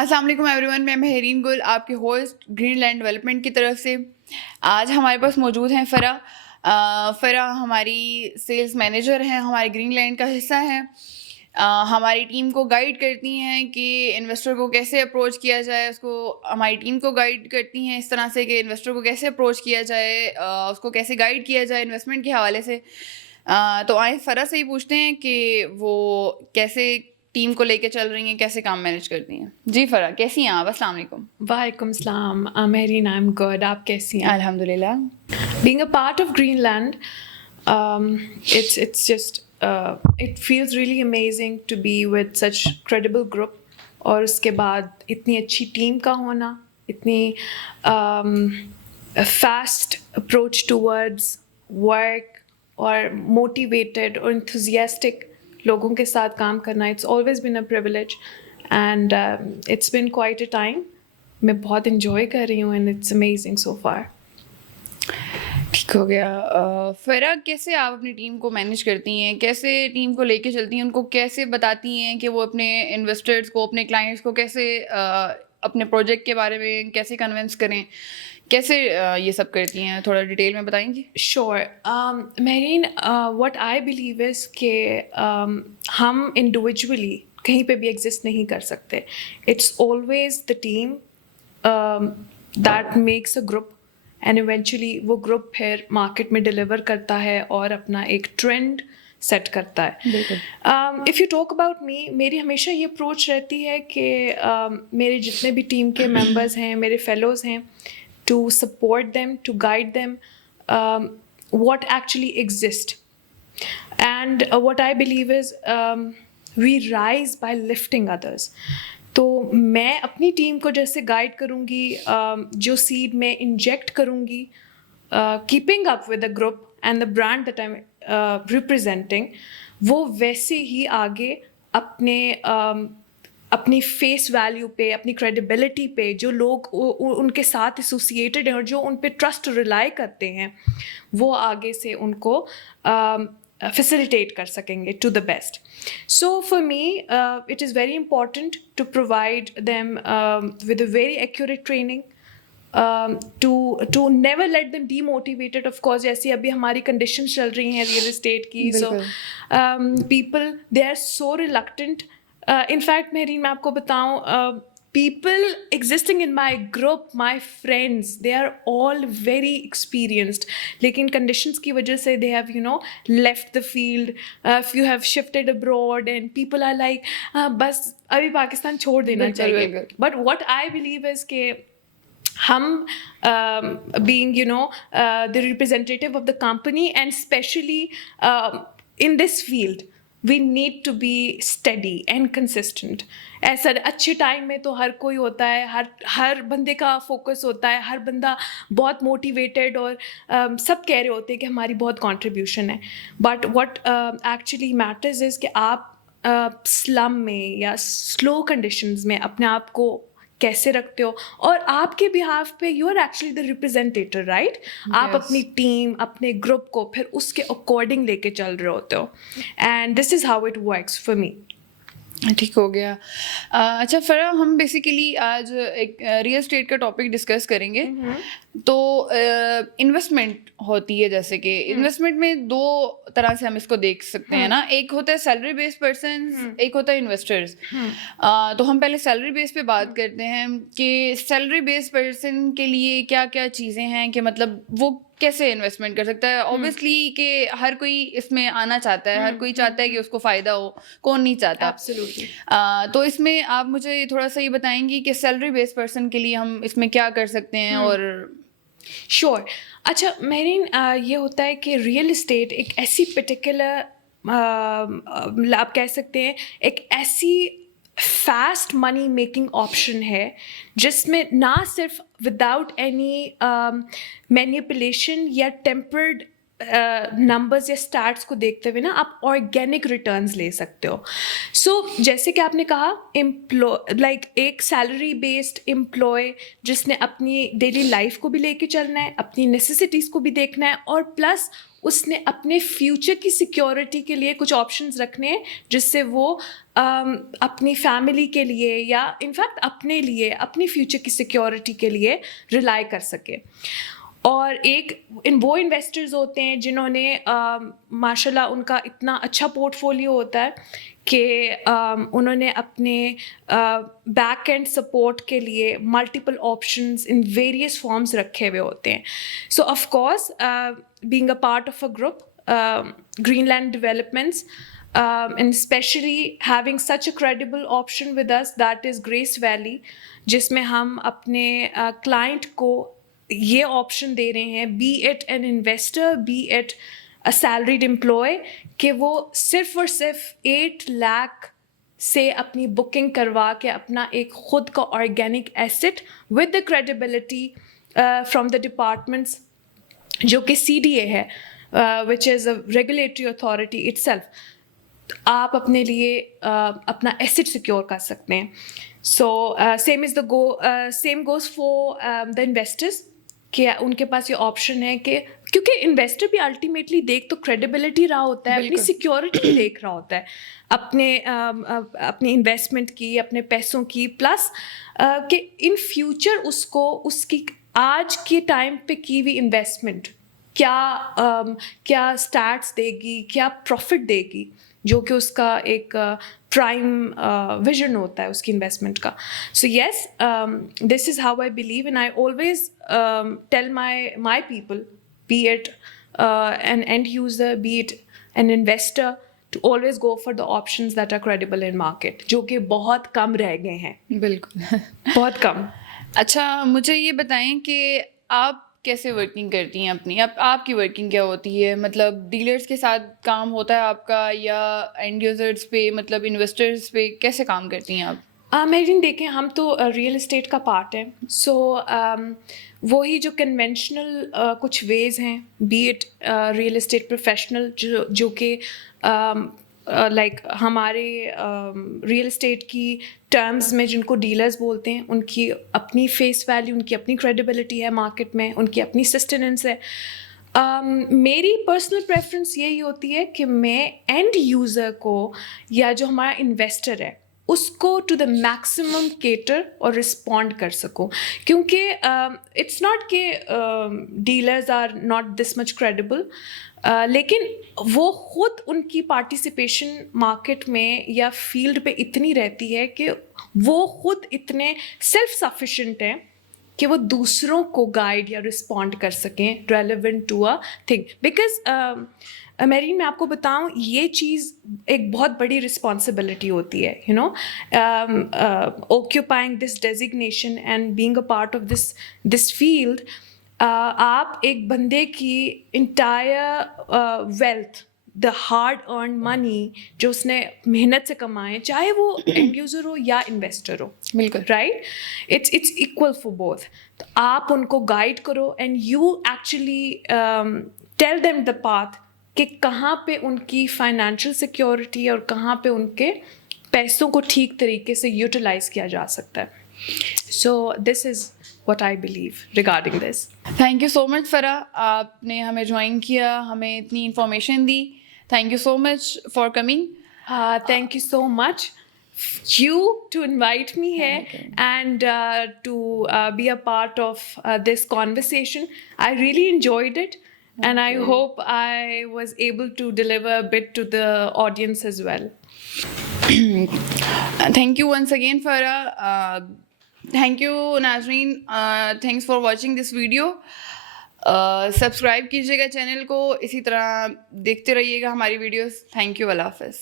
السلام علیکم every one, میں مہرین گل، آپ کے ہوسٹ گرین لینڈ ڈیولپمنٹ کی طرف سے. آج ہمارے پاس موجود ہیں فرا ہماری سیلز مینیجر ہیں، ہمارے گرین لینڈ کا حصہ ہیں. ہماری ٹیم کو گائیڈ کرتی ہیں کہ انویسٹر کو کیسے اپروچ کیا جائے. ہماری ٹیم کو گائیڈ کرتی ہیں اس طرح سے کہ انویسٹر کو کیسے اپروچ کیا جائے، اس کو کیسے گائیڈ کیا جائے انویسٹمنٹ کے حوالے سے. تو آئیں فرا سے ہی پوچھتے ہیں کہ وہ کیسے ٹیم کو لے کے چل رہی ہیں، کیسے کام مینیج کرتی ہیں. جی فرا، کیسی ہیں آپ؟ السلام علیکم. وعلیکم السلام. Mehreen, I am good. آپ کیسی ہیں؟ الحمد للہ. Being a part of Greenland, it's just it feels really amazing to be with such credible group. اور اس کے بعد اتنی اچھی ٹیم کا ہونا، اتنی فاسٹ اپروچ ٹورڈز ورک اور موٹیویٹڈ اور انتھوزیاسٹک لوگوں کے ساتھ کام کرنا. It's always been a privilege and it's been quite a time. میں بہت انجوائے کر رہی ہوں and it's amazing so far. ٹھیک ہو گیا. فرا، کیسے آپ اپنی ٹیم کو مینیج کرتی ہیں، کیسے ٹیم کو لے کے چلتی ہیں، ان کو کیسے بتاتی ہیں کہ وہ اپنے انویسٹرز کو، اپنے کلائنٹس کو کیسے اپنے پروجیکٹ کے بارے میں کیسے کنونس کریں، کیسے یہ سب کرتی ہیں؟ تھوڑا ڈیٹیل میں بتائیں گی. شور. مہرین، واٹ آئی بلیو از کہ ہم انڈیویجولی کہیں پہ بھی ایگزسٹ نہیں کر سکتے. It's always the team that makes a group and eventually وہ گروپ پھر مارکیٹ میں ڈلیور کرتا ہے اور اپنا ایک ٹرینڈ سیٹ کرتا ہے. If you talk about me, میری ہمیشہ یہ اپروچ رہتی ہے کہ میرے جتنے بھی ٹیم کے ممبرز ہیں، میرے فیلوز ہیں، to support them, to guide them what actually exists. And what I believe is we rise by lifting others. تو میں اپنی ٹیم کو جیسے گائیڈ کروں گی، جو سیڈ میں انجیکٹ کروں گی keeping up with the group and the brand that I am representing, وہ ویسے ہی آگے اپنی فیس ویلیو پہ، اپنی کریڈیبلٹی پہ، جو لوگ ان کے ساتھ ایسوسیٹیڈ ہیں اور جو ان پہ ٹرسٹ ریلائی کرتے ہیں، وہ آگے سے ان کو facilitate کر سکیں گے to the best. So for me, it is very important to provide them with a very accurate training, to never let them demotivated. Of course, جیسی ابھی ہماری conditions چل رہی ہیں ریئل اسٹیٹ کی، so people they are so reluctant. In fact, Mehreen, میں آپ کو بتاؤں، people existing in my group, my friends, they are all very experienced, لیکن conditions کی وجہ سے they have left the field. If you have shifted abroad and people are like بس ابھی پاکستان چھوڑ دینا چاہیے. But what I believe is کہ ہم being the representative of the company and especially in this field, we need to be steady and consistent. ایسا اچھے time میں تو ہر کوئی ہوتا ہے، ہر بندے کا فوکس ہوتا ہے، ہر بندہ بہت موٹیویٹیڈ اور سب کہہ رہے ہوتے ہیں کہ ہماری بہت کنٹریبیوشن ہے. بٹ واٹ ایکچولی میٹرز از کہ آپ سلم میں یا سلو کنڈیشنز میں اپنے آپ کو کیسے رکھتے ہو، اور آپ کے بہاف پہ you are actually the representator, right? آپ اپنی ٹیم، اپنے گروپ کو پھر اس کے اکارڈنگ لے کے چل رہے ہوتے ہو. And this is how it works for me. ٹھیک ہو گیا. اچھا فرا، ہم بیسیکلی آج ایک ریئل اسٹیٹ کا ٹاپک ڈسکس کریں گے. تو انویسٹمنٹ ہوتی ہے، جیسے کہ انویسٹمنٹ میں دو طرح سے ہم اس کو دیکھ سکتے ہیں نا. ایک ہوتا ہے سیلری بیس پرسن، ایک ہوتا ہے انویسٹرز. تو ہم پہلے سیلری بیس پہ بات کرتے ہیں کہ سیلری بیس پرسن کے لیے کیا کیا چیزیں ہیں، کہ مطلب وہ کیسے انویسٹمنٹ کر سکتا ہے. اوبیسلی کہ ہر کوئی اس میں آنا چاہتا ہے، ہر کوئی چاہتا ہے کہ اس کو فائدہ ہو، کون نہیں چاہتا. تو اس میں آپ مجھے تھوڑا سا یہ بتائیں گی کہ سیلری بیس پرسن کے لیے ہم اس میں کیا کر سکتے ہیں. اور شور. اچھا مہرین، یہ ہوتا ہے کہ ریئل اسٹیٹ ایک ایسی پرٹیکولر آپ کہہ سکتے ہیں ایک ایسی فاسٹ منی میکنگ آپشن ہے جس میں نہ صرف وداؤٹ اینی مینیپولیشن یا ٹیمپرڈ نمبرز یا اسٹارٹس کو دیکھتے ہوئے نا آپ آرگینک ریٹرنز لے سکتے ہو. سو جیسے کہ آپ نے کہا، لائک ایک سیلری بیسڈ امپلائے جس نے اپنی ڈیلی لائف کو بھی لے کے چلنا ہے، اپنی نیسیسٹیز کو بھی دیکھنا ہے، اور پلس اس نے اپنے فیوچر کی سیکیورٹی کے لیے کچھ آپشنز رکھنے ہیں جس سے وہ اپنی فیملی کے لیے یا انفیکٹ اپنے لیے اپنی فیوچر کی سیکیورٹی کے لیے ریلائی کر سکے. اور ایک وہ انویسٹرز ہوتے ہیں جنہوں نے ماشاء اللہ ان کا اتنا اچھا پورٹ فولیو ہوتا ہے کہ انہوں نے اپنے بیک اینڈ سپورٹ کے لیے multiple options in various forms رکھے ہوئے ہوتے ہیں. So of course being a part of a group green land developments and especially having such a credible option with us that is Grace Valley, جس میں ہم اپنے client کو یہ آپشن دے رہے ہیں, be it an investor, be it a salaried employee, کہ وہ صرف اور صرف 8 لاکھ سے اپنی بکنگ کروا کے اپنا ایک خود کا organic asset with the credibility from the departments جو کہ CDA ہے which is a regulatory authority itself, آپ اپنے لیے اپنا ایسٹ سیکیور کر سکتے ہیں. So same goes for the investors کہ ان کے پاس یہ آپشن ہے کہ کیونکہ انویسٹر بھی الٹیمیٹلی دیکھ تو کریڈیبلٹی رہا ہوتا ہے, اپنی سیکیورٹی دیکھ رہا ہوتا ہے اپنی انویسٹمنٹ کی, اپنے پیسوں کی, پلس کہ ان فیوچر اس کو اس کی آج کے ٹائم پہ کی ہوئی انویسٹمنٹ کیا اسٹارٹس دے گی, کیا پروفٹ دے گی, جو کہ اس کا ایک پرائم ویژن ہوتا ہے اس کی انویسٹمنٹ کا. So yes, this is how I believe and I always tell my people, be it an end user, be it an investor, to always go for the options that are credible in market, جو کہ بہت کم رہ گئے ہیں. بالکل بہت کم. اچھا مجھے یہ بتائیں کہ آپ کیسے ورکنگ کرتی ہیں اپنی, آپ کی ورکنگ کیا ہوتی ہے, مطلب ڈیلرز کے ساتھ کام ہوتا ہے آپ کا یا اینڈ یوزرز پہ, مطلب انویسٹرز پہ کیسے کام کرتی ہیں آپ؟ میرین دیکھیں, ہم تو ریئل اسٹیٹ کا پارٹ ہے, سو وہی جو کنونشنل کچھ ویز ہیں, be it real estate professional جو کہ لائک ہمارے ریئل اسٹیٹ کی ٹرمز میں جن کو ڈیلرز بولتے ہیں, ان کی اپنی فیس ویلیو, ان کی اپنی کریڈیبلٹی ہے مارکیٹ میں, ان کی اپنی سسٹیننس ہے. میری پرسنل پریفرنس یہی ہوتی ہے کہ میں اینڈ یوزر کو یا جو ہمارا انویسٹر ہے اس کو ٹو دا میکسیمم کیٹر اور رسپونڈ کر سکوں, کیونکہ اٹس ناٹ کہ dealers are not this much credible, لیکن وہ خود ان کی پارٹیسپیشن مارکیٹ میں یا فیلڈ پہ اتنی رہتی ہے کہ وہ خود اتنے سیلف سفیشینٹ ہیں کہ وہ دوسروں کو گائیڈ یا رسپونڈ کر سکیں relevant to a thing. Because میرین میں آپ کو بتاؤں, یہ چیز ایک بہت بڑی رسپانسبلٹی ہوتی ہے, you know, occupying this designation and being a part of this field. آپ ایک بندے کی entire wealth, the hard earn money جو اس نے محنت سے کمائے, چاہے وہ اینڈ یوزر ہو یا انویسٹر ہو, بالکل right, it's equal for both. تو آپ ان کو گائیڈ کرو and you actually tell them the path کہ کہاں پہ ان کی فائنینشیل سیکیورٹی اور کہاں پہ ان کے پیسوں کو ٹھیک طریقے سے یوٹیلائز کیا جا سکتا ہے. سو دس از what I believe regarding this. Thank you so much فرح, آپ نے ہمیں جوائن کیا, ہمیں اتنی information the. Thank you so much for coming. Thank you so much you to invite me here and to be a part of this conversation. I really enjoyed it and I hope I was able to deliver a bit to the audience as well. Thank you once again Farah. Thank you ناظرین, thanks for watching this video. Subscribe کیجیے گا channel کو, اسی طرح دیکھتے رہیے گا ہماری videos. Thank you, اللہ حافظ.